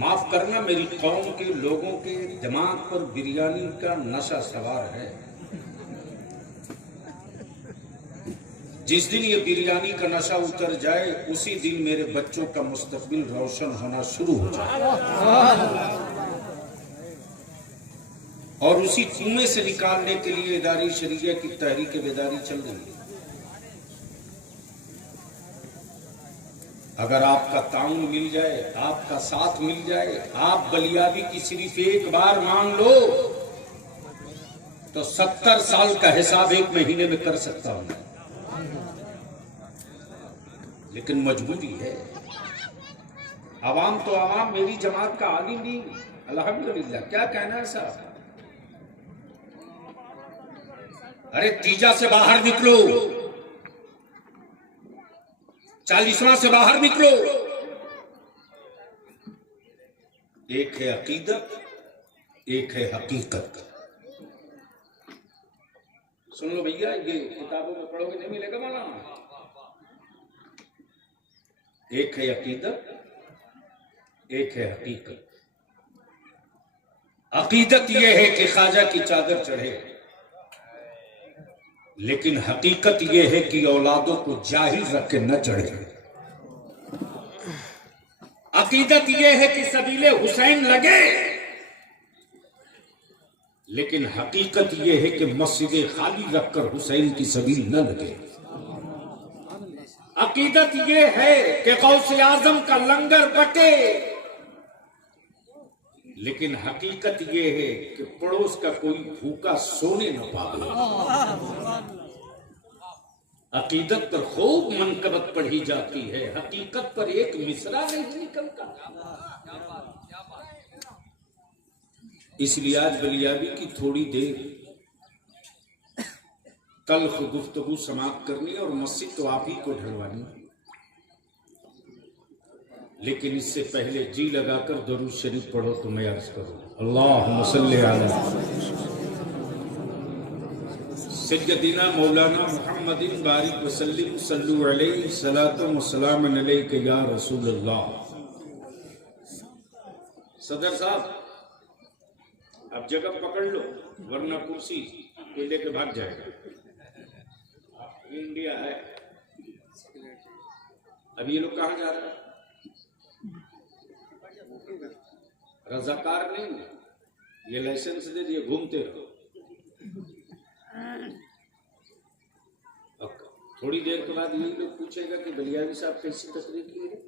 माफ करना, मेरी कौम के लोगों के दिमाग पर बिरयानी का नशा सवार है। जिस दिन ये बिरयानी का नशा उतर जाए उसी दिन मेरे बच्चों का मुस्तकबिल रोशन होना शुरू हो जाए और उसी कुएं से निकालने के लिए इदारी शरीया की तहरीक बेदारी चल रही है। अगर आपका ताउन मिल जाए, आपका साथ मिल जाए, आप बलियाबी की सिर्फ एक बार मांग लो तो 70 साल का हिसाब एक महीने में कर सकता हूं, लेकिन मजबूरी है। अवाम तो अवाम, मेरी जमात का आलिम नहीं। अल्हम्दुलिल्लाह, क्या कहना है साहब? अरे तीजा से बाहर निकलो, 40वां से बाहर निकलो। एक है अकीदत, एक है हकीकत। सुन लो भैया, ये किताबों में पढ़ोगे नहीं मिलेगा मौलाना। एक है अकीदत, एक है हकीकत। अकीदत यह है कि ख्वाजा की चादर चढ़े, लेकिन हकीकत यह है कि औलादों को जाहिर रख के न चढ़े। अकीदत यह है कि सबीले हुसैन लगे, लेकिन हकीकत यह है कि मस्जिदें खाली रखकर हुसैन की सबील न लगे। अकीदत यह है कि गौसे आजम का लंगर बटे, लेकिन हकीकत यह है कि पड़ोस का कोई भूखा सोने न पावे। अकीदत पर खूब मनकबत पढ़ी जाती है, हकीकत पर एक मिसरा नहीं निकलता। इसलिए आज बलियाबी की थोड़ी देर तल्ख गुफ्तगू समाप्त करनी और मस्जिद तो आप ही को ढलवानी, लेकिन इससे पहले जी लगाकर दरूद शरीफ पढ़ो तो मैं अर्ज करूं, अल्लाहुम्मा सल्ली अला सय्यदिना मौलाना मुहम्मदिन बारिक वसल्लिम सल्लु अलैहि सलातो व सलामन अलैका या रसूल अल्लाह। सदर साहब, अब जगह पकड़ लो वरना कुर्सी ये लेके भाग जाएगा। इंडिया है। अब ये लोग कहां जा रहे हैं? रजाकार नहीं, ये लाइसेंस दे दिए, घूमते रहो। थोड़ी देर के बाद यही लोग पूछेगा कि बलियाबी साहब कैसी तकरीर की है,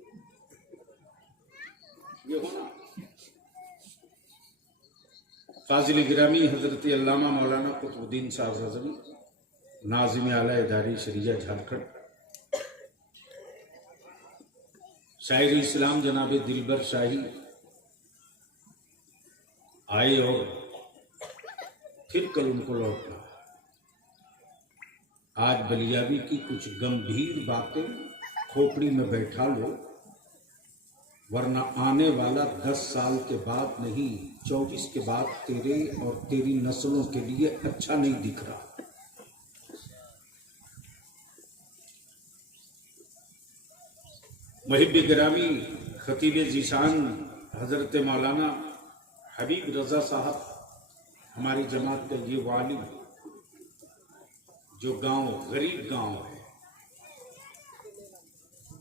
ये होना। फाजिल गिरामी हजरत अल्लामा मौलाना कुतुबुद्दीन साहब रज़वी, नाज़िम आला इदारी शरिया झारखंड, शायर इस्लाम जनाब दिलबर शाही आए और फिर कल उनको लौटना। आज बलियाबी की कुछ गंभीर बातें खोपड़ी में बैठा लो, वरना आने वाला 10 साल के बाद नहीं, 24 के बाद तेरे और तेरी नस्लों के लिए अच्छा नहीं दिख रहा। मुहिब गिरामी खतीब जीशान हजरत मौलाना हबीब रजा साहब, हमारी जमात का ये वाली, जो गांव गरीब गांव है,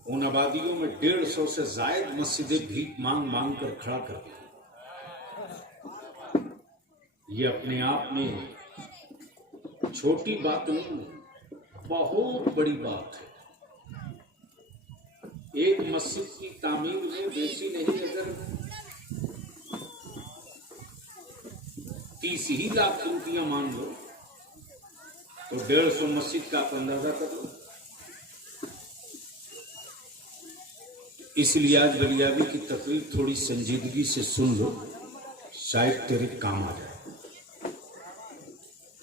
उन आबादियों में 150 से जायद मस्जिदें भीख मांग मांग कर खड़ा कर दी। ये अपने आप में छोटी बात नहीं, बहुत बड़ी बात है। एक मस्जिद की तामीर में बेसी नहीं, अगर 30 ही लाख रुपया मान लो तो 150 मस्जिद का आप अंदाजा कर लो। इसलिए आज बलियाबी की तकरीर थोड़ी संजीदगी से सुन लो, शायद तेरे काम आ जाए।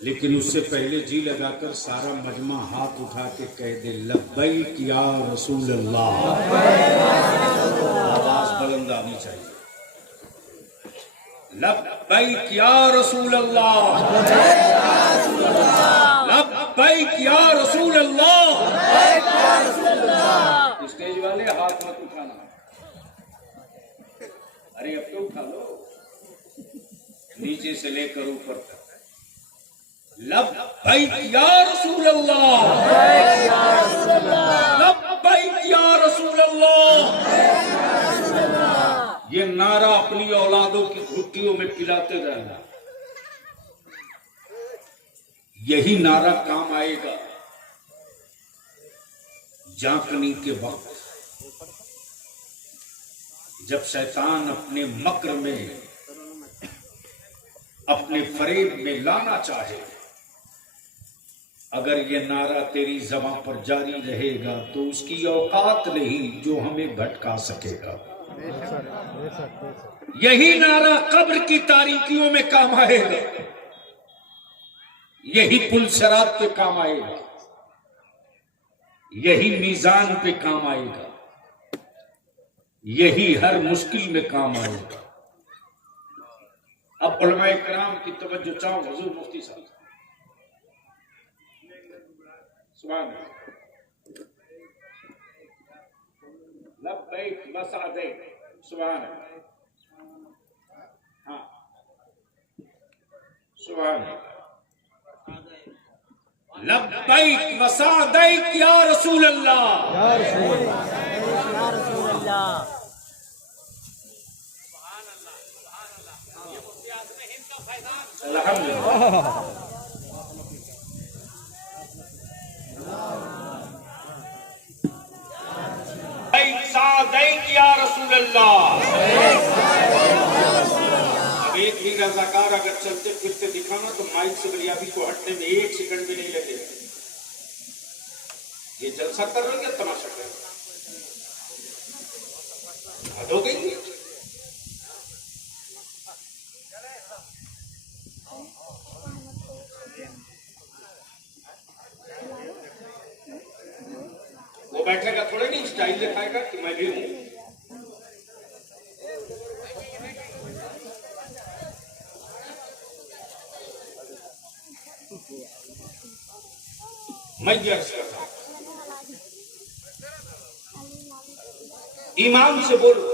लेकिन उससे पहले जी लगाकर सारा मजमा हाथ उठा के कह दे, लब्बैक या रसूल अल्लाह। आवाज बुलंद आनी चाहिए, लब्बैक या रसूल अल्लाह, लब्बैक या रसूल अल्लाह। स्टेज वाले हाथ मत उठाना। अरे अब तो उठा लो, नीचे से लेकर ऊपर तक। लब्बैक या रसूल अल्लाह, लब्बैक या रसूल अल्लाह। ये नारा अपनी औलादों की घुट्टियों में पिलाते रहना। यही नारा काम आएगा जांकनी के वक्त, जब शैतान अपने मक्र में, अपने फरेब में लाना चाहे। अगर ये नारा तेरी ज़बां पर जारी रहेगा तो उसकी औकात नहीं जो हमें भटका सकेगा। यही नारा कब्र की तारीकियों में काम आएगा, यही पुल सिरात पे काम आएगा, यही मीजान पे काम आएगा, यही हर मुश्किल में काम आएगा। अब उलमाए किराम की तवज्जो चाहो हुजूर मुफ्ती साहब। सुभान अल्लाह, लब्बैक व सअदैक, सुभान अल्लाह, हाँ सुभान अल्लाह, लब्बैक व सअदैक या रसूल अल्लाह, या रसूल अल्लाह। अल्हम्दुलिल्लाह। या रसूल अल्लाह। अब एक भी रज़ाकार अगर चलते फिरते दिखाना तो माइक से बलियाबी को हटने में 1 सेकंड भी नहीं लगेगा। ये जलसा कर रहे हैं, तमाशा कर रहे हैं, हद हो गई। वो बैठेगा थोड़े नहीं, स्टाइल दिखाएगा कि मैं भी हूं। मैं अर्ज कर रहा हूं, ईमान से बोलो।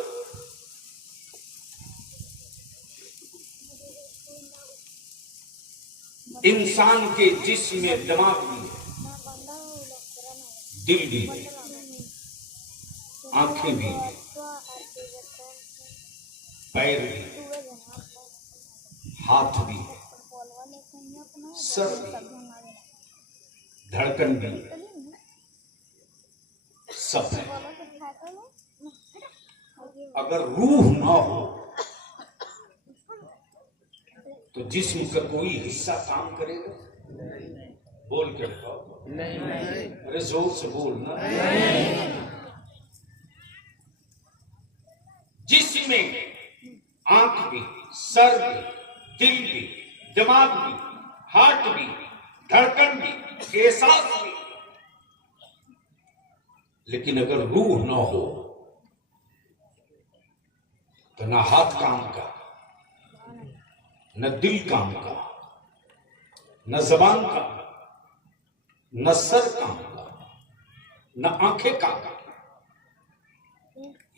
इंसान के जिस्म में दिमाग भी है, दिल भी है, आंखें भी है, पैर भी है, हाथ भी है, सर भी है, धड़कन भी है, सब है। अगर रूह ना हो तो जिस्म का कोई हिस्सा काम करेगा? बोल के बताओ। नहीं। अरे जोर से बोलना। जिस्म में आंख भी, सर भी, दिल भी, दिमाग भी, हार्ट भी, धड़कन भी, एहसास भी, लेकिन अगर रूह ना हो तो ना हाथ काम का, न दिल काम का, न जबान का, न सर काम का, न आंखें काम का।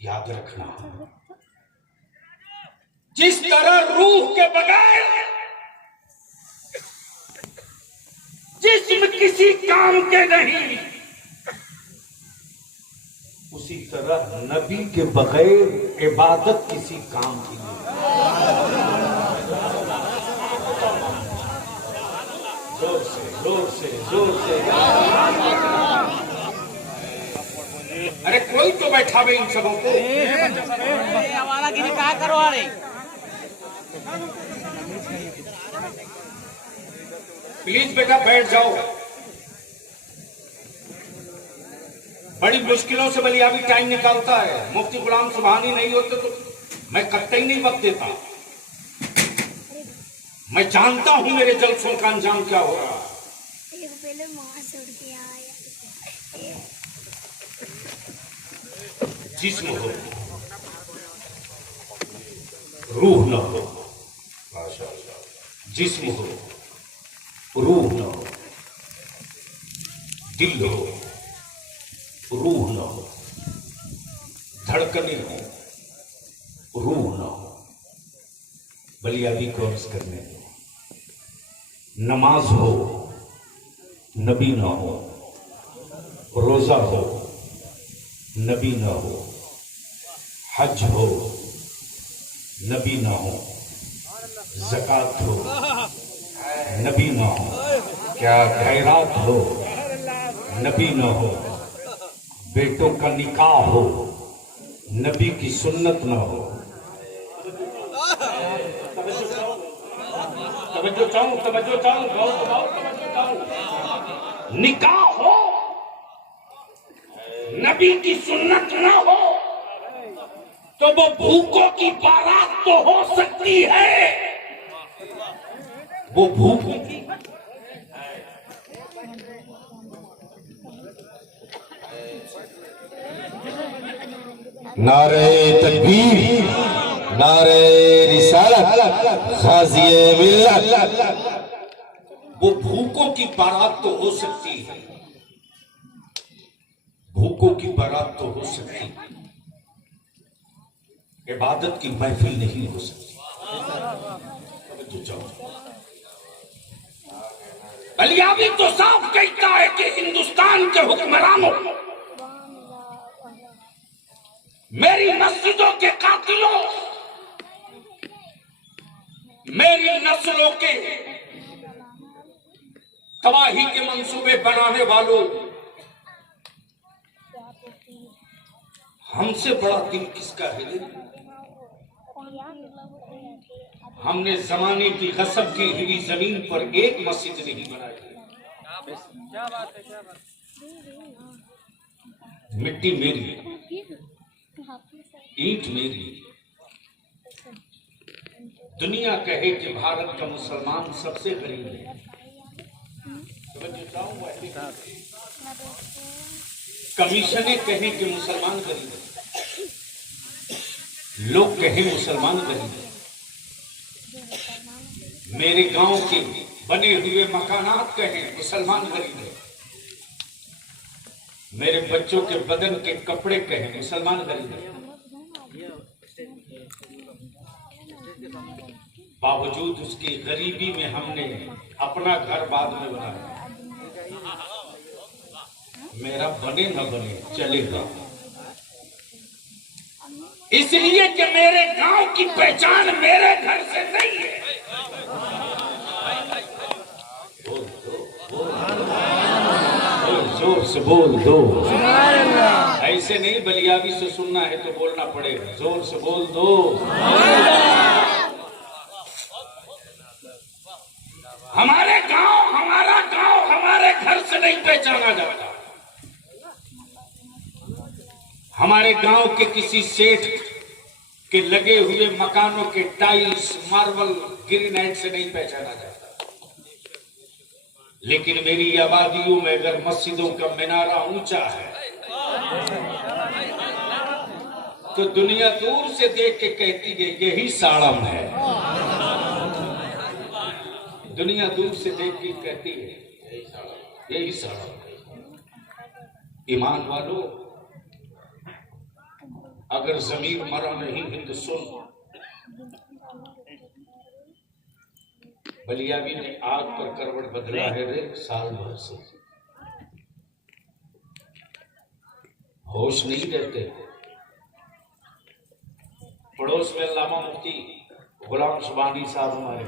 याद रखना, जिस तरह रूह के बगैर जिस्म किसी काम के नहीं, उसी तरह नबी के बगैर इबादत किसी काम की नहीं। जोर से, जोर से, जोर से। अरे कोई तो बैठावे इन सबों को। आवारागिरी क्या करवा रहे? प्लीज बेटा बैठ जाओ। बड़ी मुश्किलों से बलियाबी टाइम निकालता है। मुफ्ती गुलाम सुभानी नहीं होते तो मैं कतई नहीं वक्त देता। मैं जानता हूं मेरे जलसों का अंजाम क्या हो रहा है। जिस्म हो, रूह न हो, जिस्म हो, रूह न हो, दिल हो, रूह न हो, धड़कनें हो, रूह ना हो, बलियाबी कोर्स करने दो, नमाज हो नबी ना हो, रोजा हो नबी ना हो, हज हो नबी ना हो, ज़कात हो नबी ना हो, क्या खैरात हो नबी ना हो, बेटों का निकाह हो नबी की सुन्नत ना हो। तवज्जो चाहूं निकाह हो नबी की सुन्नत ना हो तो वो भूखों की बारात तो हो सकती है, वो भूख नारे तकबीर, नारे रिसालत, गाज़िए मिल्लत। वो भूखों की बारात तो हो सकती है, भूखों की बारात तो हो सकती है, इबादत की महफिल नहीं हो सकती। तो जाओ, बलियाबी तो साफ कहता है कि हिंदुस्तान के हुक्मरानों, मेरी मस्जिदों के कातिलों, मेरी नस्लों के तबाही के मंसूबे बनाने वालों, हमसे बड़ा दिल किसका है? हमने जमाने की गसब की हुई जमीन पर एक मस्जिद नहीं बनाई। मिट्टी मेरी, ईंट मेरी। दुनिया कहे कि भारत का मुसलमान सबसे गरीब है, कमीशनें कहें कि मुसलमान गरीब है, लोग कहें मुसलमान गरीब है, मेरे गांव के बने हुए मकानात कहें मुसलमान गरीब है, मेरे बच्चों के बदन के कपड़े कहें मुसलमान गरीब है, बावजूद उसकी गरीबी में हमने अपना घर बाद में बनाया। मेरा बने न बने चलेगा, इसलिए कि मेरे गांव की पहचान मेरे घर से नहीं है। जोर से बोल दो, ऐसे नहीं बलियाबी से सुनना है तो बोलना पड़ेगा, जोर से बोल दो। हमारे गांव, हमारा गांव हमारे घर से नहीं पहचाना जाता। हमारे गांव के किसी सेठ के लगे हुए मकानों के टाइल्स, मार्बल, ग्रेनाइट से नहीं पहचाना जाता। लेकिन मेरी आबादियों में अगर मस्जिदों का मीनारा ऊंचा है तो दुनिया दूर से देख के कहती है यही साड़म है। दुनिया दूर से देख के कहती है यही साड़म है। ईमान वालों, अगर जमीर मरा नहीं है तो सुन, बलियाबी ने आग पर करवट बदला है रे साल भर से। होश नहीं रहते। पड़ोस में अल्लामा मुफ्ती गुलाम सुबानी साहब हमारे,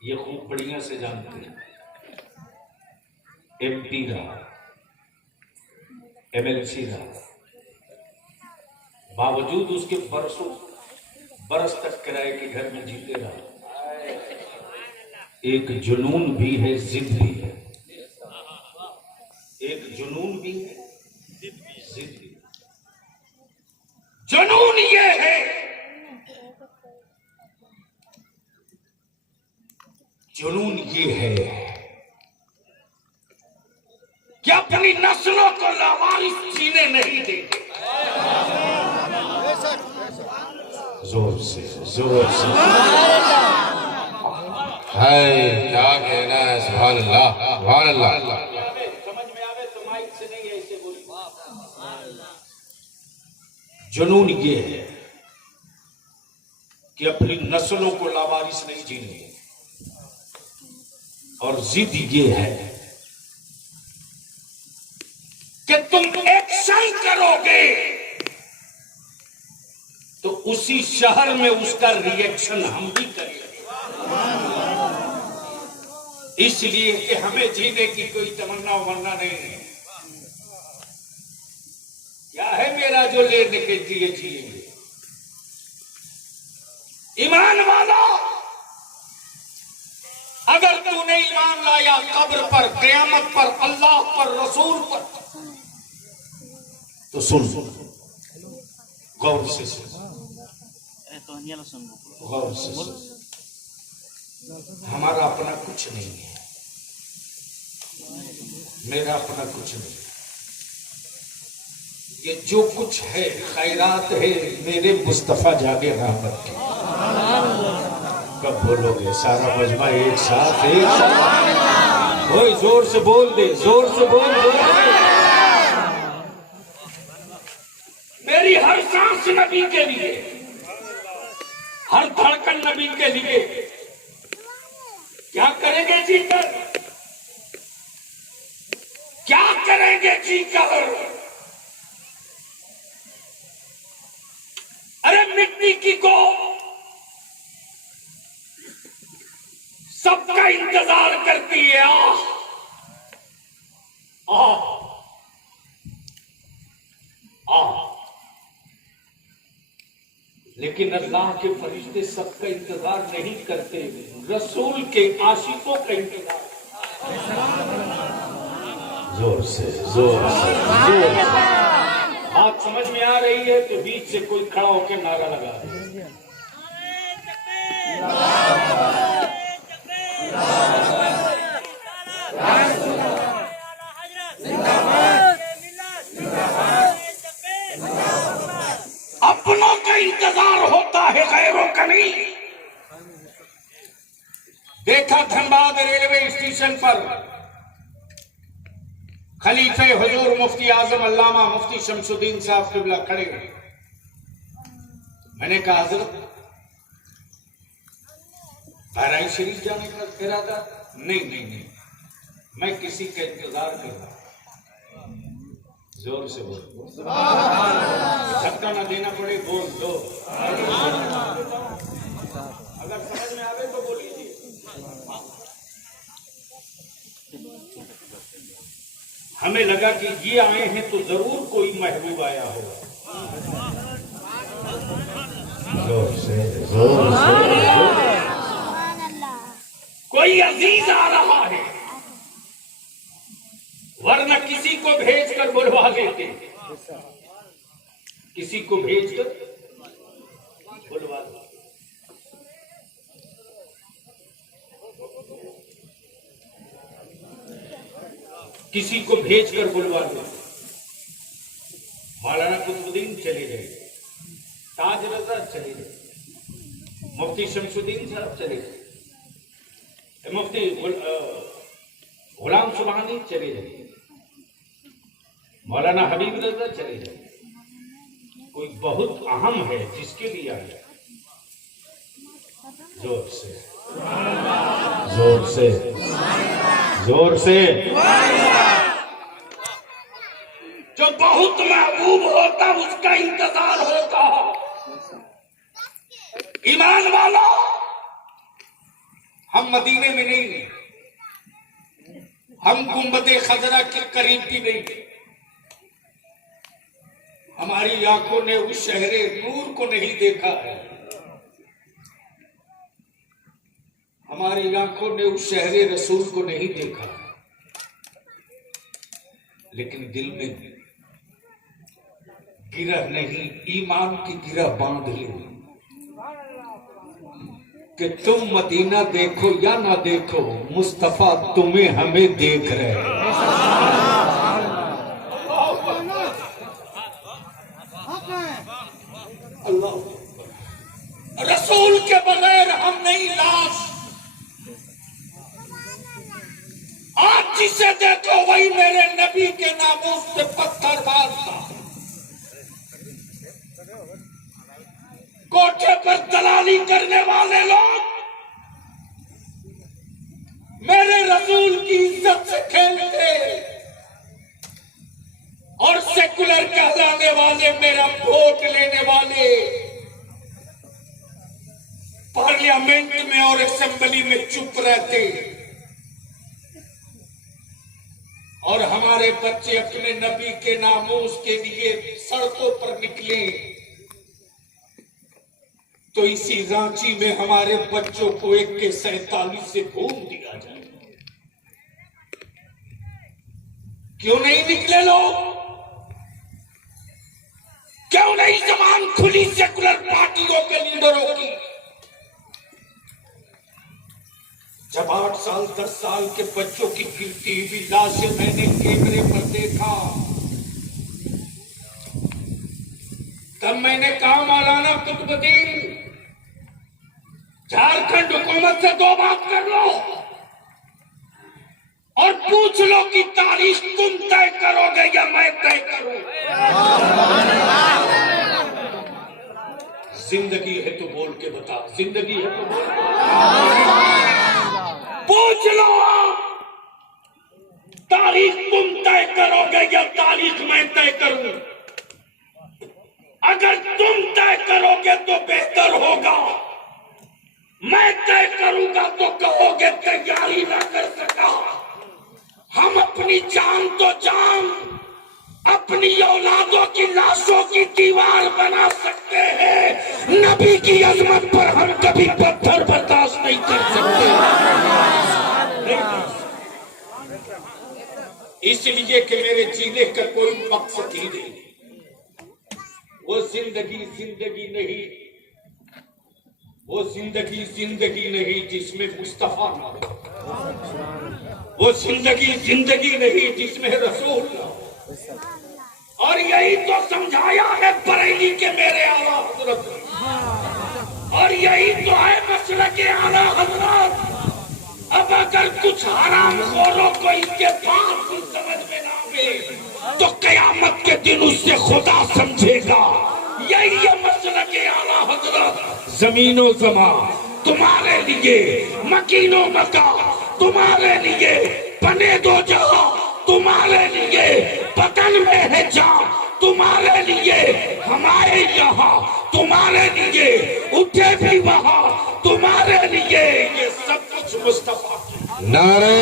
ये खूब बढ़िया से जानते हैं। MP रहा, MLC रहा, बावजूद उसके बरस तक किराए के घर में जीते रहा। एक जुनून भी है, जिद भी है। एक जुनून भी है, जिद भी है। जुनून ये है, जुनून ये है कि अपनी नस्लों को लावारिस जीने नहीं देंगे। जोर से, जोर से। हाय क्या कहना है, सुभान अल्लाह, सुभान अल्लाह। समझ में आवे तो माइक से नहीं ऐसे बोली। जुनून ये है कि अपनी नस्लों को लावारिस नहीं जीने, और जिद ये है कि तुम एक्शन करोगे तो उसी शहर में उसका रिएक्शन हम भी करेंगे। इसलिए कि हमें जीने की कोई तमन्ना वमन्ना नहीं है। क्या है मेरा जो लेने के लिए जिएंगे। ईमान वाला, अगर तूने ईमान लाया कब्र पर, क़यामत पर, अल्लाह पर, रसूल पर, तो सुन, गौर से सुन, गौर से सुन। हमारा अपना कुछ नहीं है, मेरा अपना कुछ नहीं। ये जो कुछ है खैरात है मेरे मुस्तफा जागे रहमत की। कब बोलोगे सारा मजमा एक साथ, एक साथ? ओए जोर से बोल दे, जोर से बोल, जोर से। मेरी हर सांस नबी के लिए, हर धड़कन नबी के लिए। क्या करेंगे जीकर, क्या करेंगे जीकर? अरे मिट्टी की को सबका इंतजार करती है। लेकिन अल्लाह के फरिश्ते सबका इंतजार नहीं करते, रसूल के आशिकों का इंतजार। जोर से, जोर से, जोर से। बात समझ में आ रही है तो बीच से कोई खड़ा होकर नारा लगा दे। अपनों का इंतजार होता है, गैरों का नहीं। देखा धनबाद रेलवे स्टेशन पर खलीफे हुजूर मुफ्ती आजम अल्लामा मुफ्ती शमसुद्दीन साहब किबला खड़े हैं। मैंने कहा हजरत बहराइन शरीफ जाने का इरादा? नहीं नहीं नहीं, मैं किसी का इंतजार कर रहा हूं। जोर से बोल, धक्का ना देना पड़े, बोल दो। अगर समझ में आवे तो बोलिए। हमें लगा कि ये आए हैं तो जरूर कोई महबूब आया होगा। जोर से, जोर से, कोई अजीज आ रहा है, वरना किसी को भेजकर बुलवा देते, किसी को भेजकर बुलवा देते। किसी को भेजकर बुलवा दो। मौलाना कुतुबुद्दीन चले गए, ताज रजा चले गए, मुफ्ती शमसुद्दीन साहब चले गए, मुफ्ती गुलाम सुबहानी चले गए, मौलाना हबीब रजा चले गए। कोई बहुत अहम है जिसके लिए आया। जोर से, जोर से, जोर से। जो बहुत महबूब होता उसका इंतजार होता। ईमान वाला, हम मदीने में नहीं, हम गुंबदे खजरा के करीब भी नहीं। हमारी आंखों ने उस शहरे नूर को नहीं देखा है, हमारी आंखों ने उस शहरे रसूल को नहीं देखा है, लेकिन दिल में गिरह नहीं, ईमान की गिरह बांध ली कि तुम मदीना देखो या ना देखो, मुस्तफा तुम्हें हमें देख रहे हैं। अल्लाह, रसूल के बगैर हम नहीं लाश। आज जिसे देखो वही मेरे नबी के नामों से पत्थरबाज था। बदहाली करने वाले लोग मेरे रसूल की इज्जत से खेलते और सेकुलर कहलाने वाले, मेरा वोट लेने वाले पार्लियामेंट में और असेंबली में चुप रहते और हमारे बच्चे अपने नबी के नामोस के लिए सड़कों पर निकले, तो इसी रांची में हमारे बच्चों को AK-47 से भून दिया जाए। क्यों नहीं निकले लोग? क्यों नहीं जबान खुली सेकुलर पार्टियों के लीडरों की? जब 8 साल 10 साल के बच्चों की गिरती हुई लाशें मैंने कैमरे पर देखा, तब मैंने कहा मौलाना कुतुबुद्दीन, झारखंड हुकूमत से 2 बात कर लो और पूछ लो कि तारीख तुम तय करोगे या मैं तय करूं। जिंदगी है तो बोल के बता, जिंदगी है तो बोल के पूछ लो, तारीख तुम तय करोगे या तारीख मैं तय करूं। अगर तुम तय करोगे तो बेहतर होगा, मैं तय करूंगा तो कहोगे तैयारी न कर सका। हम अपनी जान तो जान, अपनी औलादों की लाशों की दीवार बना सकते हैं, नबी की अजमत पर हम कभी पत्थर बर्दाश्त नहीं कर सकते। इसलिए कि मेरे जीने का कोई मकसद ही नहीं। वो जिंदगी जिंदगी नहीं, वो जिंदगी जिंदगी नहीं जिसमें मुस्तफा ना हो, वो जिंदगी जिंदगी नहीं जिसमें रसूल ना हो। और यही तो समझाया है बरेली के मेरे आला हजरत, और यही तो है मसलक के आला हजरत। अब अगर कुछ हराम खोरों को इसके बात समझ में ना आवे तो कयामत के दिन उससे खुदा समझेगा। यही है मसलक के आला हजरत। जमीनो जमा तुम्हारे लिए, मकीनो मका तुम्हारे लिए, बने दो जहां तुम्हारे लिए, पतन में है जहां तुम्हारे लिए, हमारे यहाँ तुम्हारे लिए, उठे भी वहां तुम्हारे लिए, ये सब कुछ मुस्तफा की। नारे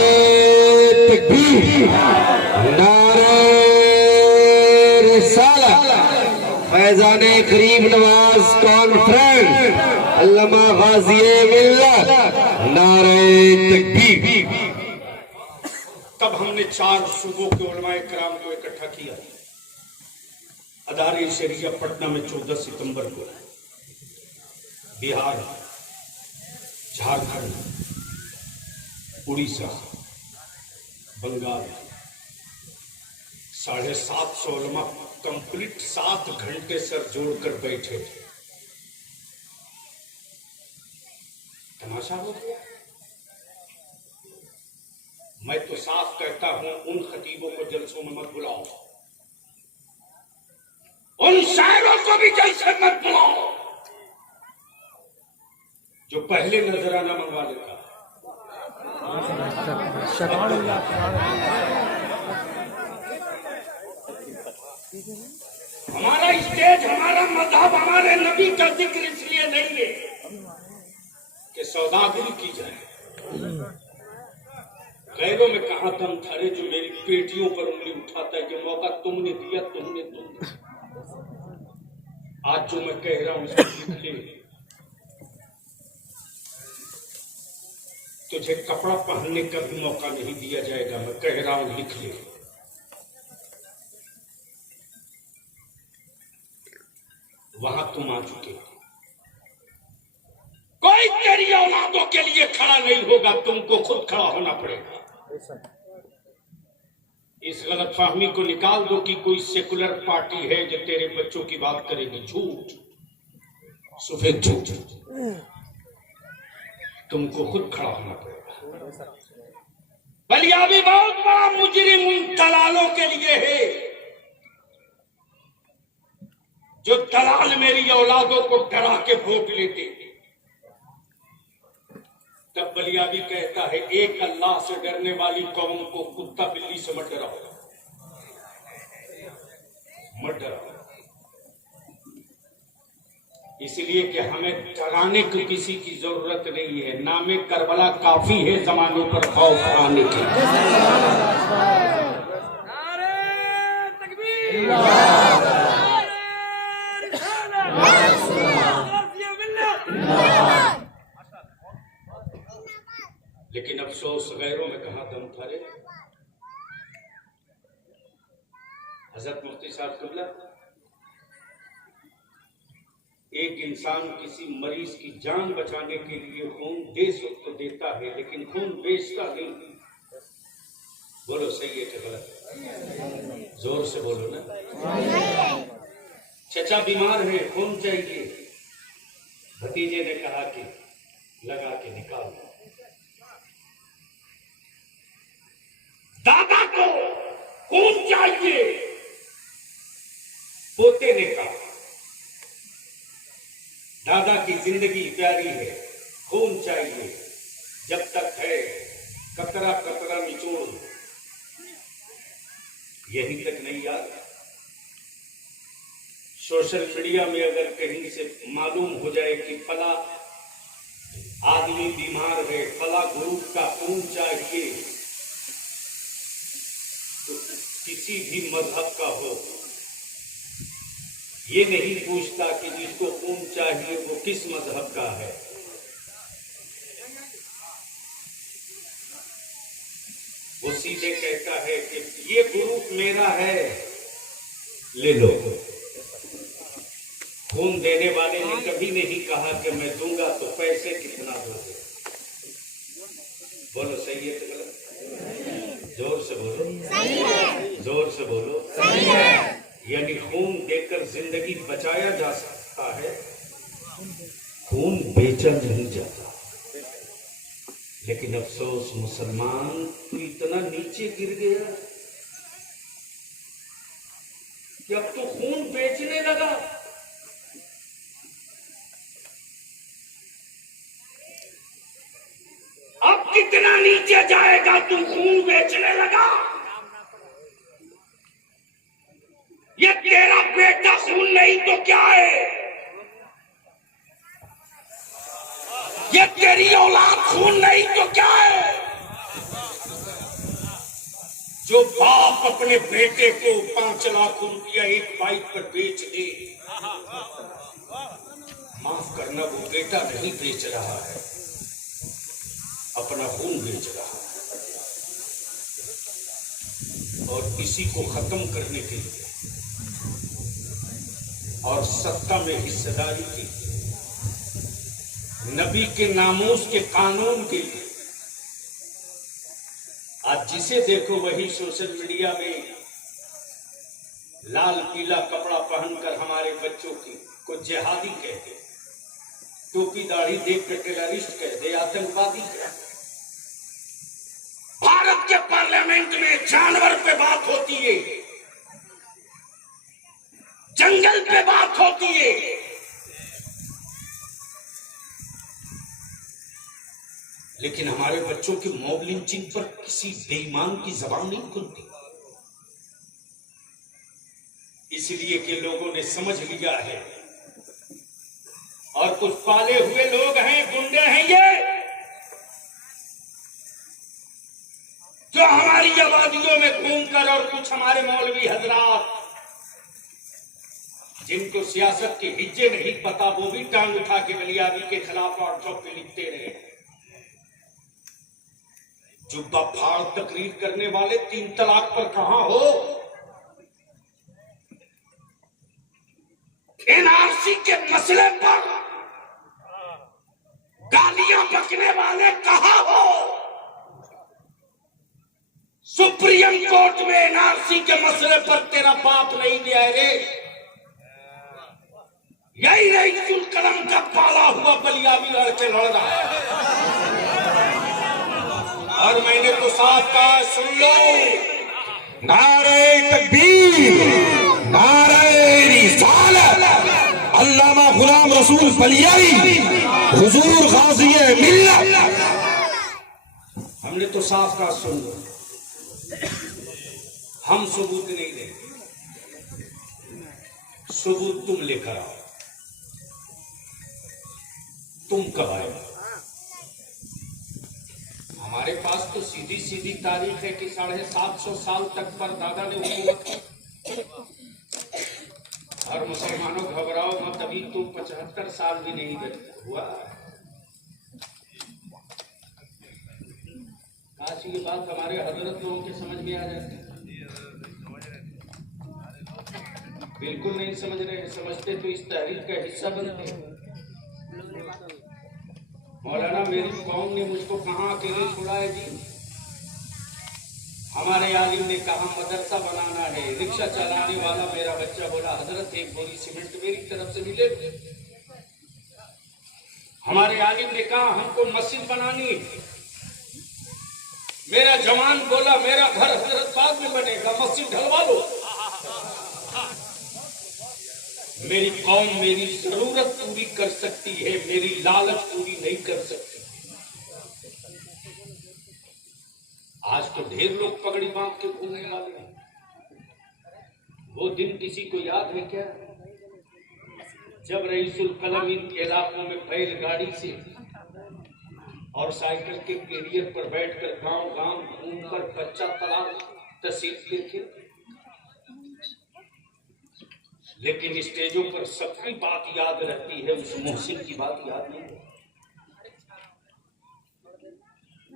तकबीर, नारे रिसालत, फैजाने करीब नवाज कॉन्फ्रेंस, अल्लामा गाज़ी मिल्लत, नारे तकबीर। तब हमने 4 सूबों के उलमाए कराम को इकट्ठा किया। अदारे शरिया पटना में 14 सितंबर को, बिहार, झारखंड, उड़ीसा, बंगाल, 750 उलमा कंप्लीट 7 घंटे सर जोड़कर बैठे थे। तमाशा हो गया। मैं तो साफ कहता हूं, उन खतीबों को जलसों में मत बुलाओ, उन शायरों को भी जलसे मत बुलाओ जो पहले नजराना मंगवा लेता। हमारा स्टेज, हमारा मजहब, हमारे नबी का जिक्र इसलिए नहीं है कि सौदागरी की जाए। गैरों में कहा दम थारे जो मेरी पेटियों पर उंगली उठाता है, ये मौका तुमने दिया, तुमने आज जो मैं कह रहा हूं इसको लिख ले। तुझे कपड़ा पहनने का भी मौका नहीं दिया जाएगा, मैं कह रहा हूं लिख ले। वहां तुम आ चुके हो, कोई तेरी औलादों के लिए खड़ा नहीं होगा, तुमको खुद खड़ा होना पड़ेगा। इस गलतफहमी को निकाल दो कि कोई सेकुलर पार्टी है जो तेरे बच्चों की बात करेगी। झूठ, सफेद झूठ। तुमको खुद खड़ा होना पड़ेगा। बलियाबी बहुत बड़ा मुजरिम उन दलालों के लिए है जो दलाल मेरी औलादों को डरा के वोट लेते। तब बलियाबी कहता है एक अल्लाह से डरने वाली कौम को कुत्ता बिल्ली से मत डराओ, मत डराओ। इसलिए कि हमें डराने की किसी की जरूरत नहीं है। नामे करबला काफी है जमाने पर खौफ आने की। लेकिन अफसोस गैरों में कहां दम था रे। हजरत मुफ्ती साहब क़िबला, एक इंसान किसी मरीज की जान बचाने के लिए खून दे तो देता है, लेकिन खून बेचता नहीं। बोलो सही है कि गलत? जोर से बोलो ना। चचा बीमार है, खून चाहिए। भतीजे ने कहा कि लगा के निकाल। दादा को खून चाहिए। पोते ने कहा दादा की जिंदगी प्यारी है, खून चाहिए, जब तक है कतरा कतरा निचोड़। यही तक नहीं याद, सोशल मीडिया में अगर कहीं से मालूम हो जाए कि फला आदमी बीमार है, फला ग्रुप का खून चाहिए, तो किसी भी मजहब का हो, ये नहीं पूछता कि जिसको खून चाहिए वो किस मजहब का है। वो सीधे कहता है कि ये ग्रुप मेरा है, ले लो। खून देने वाले ने कभी नहीं कहा कि मैं दूंगा तो पैसे कितना दोगे। बोलो सही है कि गलत? जोर से बोलो, जोर से बोलो। यानी खून देकर जिंदगी बचाया जा सकता है, खून बेचा नहीं जाता। लेकिन अफसोस मुसलमान तो इतना नीचे गिर गया कि अब तो खून बेचने लगा। अब कितना नीचे जाएगा तू, खून बेचने लगा। ये तेरा बेटा खून नहीं तो क्या है? ये तेरी औलाद खून नहीं तो क्या है? जो बाप अपने बेटे को 5 लाख रुपया एक बाइक पर बेच दे, माफ करना, वो बेटा नहीं बेच रहा है, अपना खून बेच रहा है। और इसी को खत्म करने के लिए और सत्ता में हिस्सेदारी के लिए, नबी के नामूस के कानून के लिए, आज जिसे देखो वही सोशल मीडिया में लाल पीला कपड़ा पहनकर हमारे बच्चों की को जिहादी कहते, टोपी दाढ़ी देख कर टेररिस्ट कहते, आतंकवादी कहते। भारत के पार्लियामेंट में जानवर पे बात होती है, जंगल पे बात होती है। लेकिन हमारे बच्चों की मॉब लिंचिंग पर किसी बेईमान की जबान नहीं खुलती। इसलिए कि लोगों ने समझ लिया है, और कुछ पाले हुए लोग हैं, गुंडे हैं ये, जो हमारी आबादियों में घूमकर, और कुछ हमारे मौलवी हजरात जिनको सियासत के हिज्जे नहीं पता, वो भी टांग उठा के बलियाबी के खिलाफ व्हाट्सएप पे लिखते रहे। जुब्बा फाड़ तकरीर करने वाले 3 तलाक पर कहां हो? एनआरसी के मसले पर गालियां बकने वाले कहां हो? सुप्रीम कोर्ट में एनआरसी के मसले पर तेरा बाप नहीं गया रे। यही रईसुल कलम का पाला हुआ बलियाबी लड़के लड़ रहा है। और मैंने तो साथ कहा, सुन लो, नारे तकबीर, नारे रिसालत, अल्लामा गुलाम रसूल बलियाई, हुजूर गाज़ी मिल्लत, हमने तो साफ कहा सुन लो, हम सबूत नहीं देंगे, सबूत तुम लेकर आओ। तुम कब आए? हमारे पास तो सीधी सीधी तारीख है कि 750 साल तक पर दादा ने हुकूमत की। और मुसलमानों घबराओ मत, अभी तो 75 साल भी नहीं हुआ। काश ये बात हमारे हजरत लोगों के समझ में आ जाती। बिल्कुल नहीं समझ रहे, समझते तो इस तहरीक का हिस्सा बनते। मौलाना मेरी कौम ने मुझको कहाँ अकेले छोड़ा है जी? हमारे आलिम ने कहा मदरसा बनाना है। रिक्शा चलाने वाला मेरा बच्चा बोला हजरत एक बोरी सीमेंट मेरी तरफ से मिले। हमारे आलिम ने कहा हमको मस्जिद बनानी है। मेरा जवान बोला मेरा घर हजरत बाद में बनेगा, मस्जिद ढलवा लो। मेरी कौम मेरी जरूरत पूरी कर सकती है, मेरी लालच पूरी नहीं कर सकती। आज तो ढेर लोग पगड़ी बांध के घूमने वाले हैं। वो दिन किसी को याद है क्या, जब रईसुल कलम इन इलाकों में बैलगाड़ी से और साइकिल के कैरियर पर बैठकर गांव गांव घूमकर बच्चा तलाश तस्वीर थे। लेकिन स्टेजों पर सबकी बात याद रहती है, उस मोहसिन की बात याद नहीं।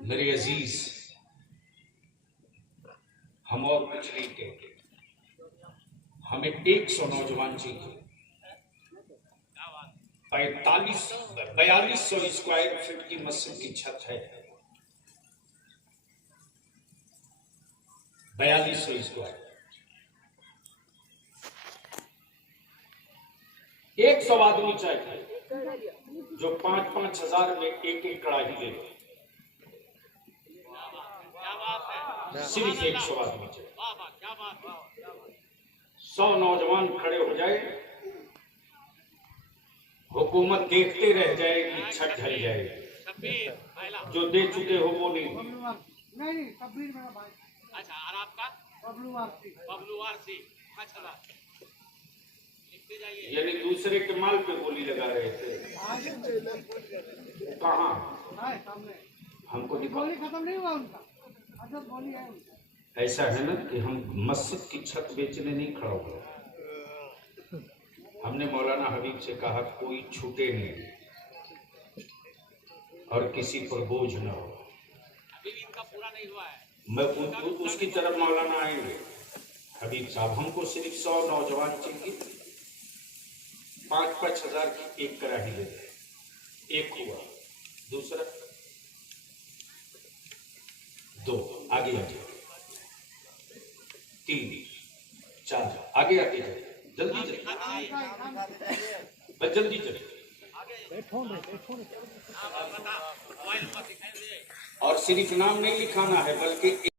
मेरे अजीज, हम और कुछ नहीं कहेंगे, हमें 100 नौजवान चाहिए। 4200 स्क्वायर फीट की मस्जिद की छत है। 4200 स्क्वायर, 100 आदमी चाहिए जो 5-5 हजार में एक कड़ाही ले लो। सिर्फ 100 आदमी चाहिए। 100 नौजवान खड़े हो जाए, हुकूमत देखते रह जाएगी, छत ढल जाएगी। जो दे चुके हो वो नहीं। अच्छा, और आपका बबलू वारसी। अच्छा, यानी दूसरे के माल पे गोली लगा रहे थे। कहाँ? हमको गोली खत्म नहीं हुआ उनका, मतलब गोली है उनका। ऐसा है ना कि हम मस्जिद की छत बेचने नहीं खड़ा हुए। हमने मौलाना हबीब से कहा कोई छूटे नहीं और किसी पर बोझ न हो। अभी इनका पूरा नहीं हुआ है। मैं उसकी तरफ मौलाना आएंगे। हबीब साहब, हमको सिर्फ 100 नौजवान चाहिए। 5-5 हजार की एक कड़ाही ले गए। एक हुआ, दूसरा 2, आगे आगे 3, 4, आगे आगे जाइए, जल्दी चलिए, बस जल्दी चलिए। और सिर्फ नाम नहीं लिखाना है बल्कि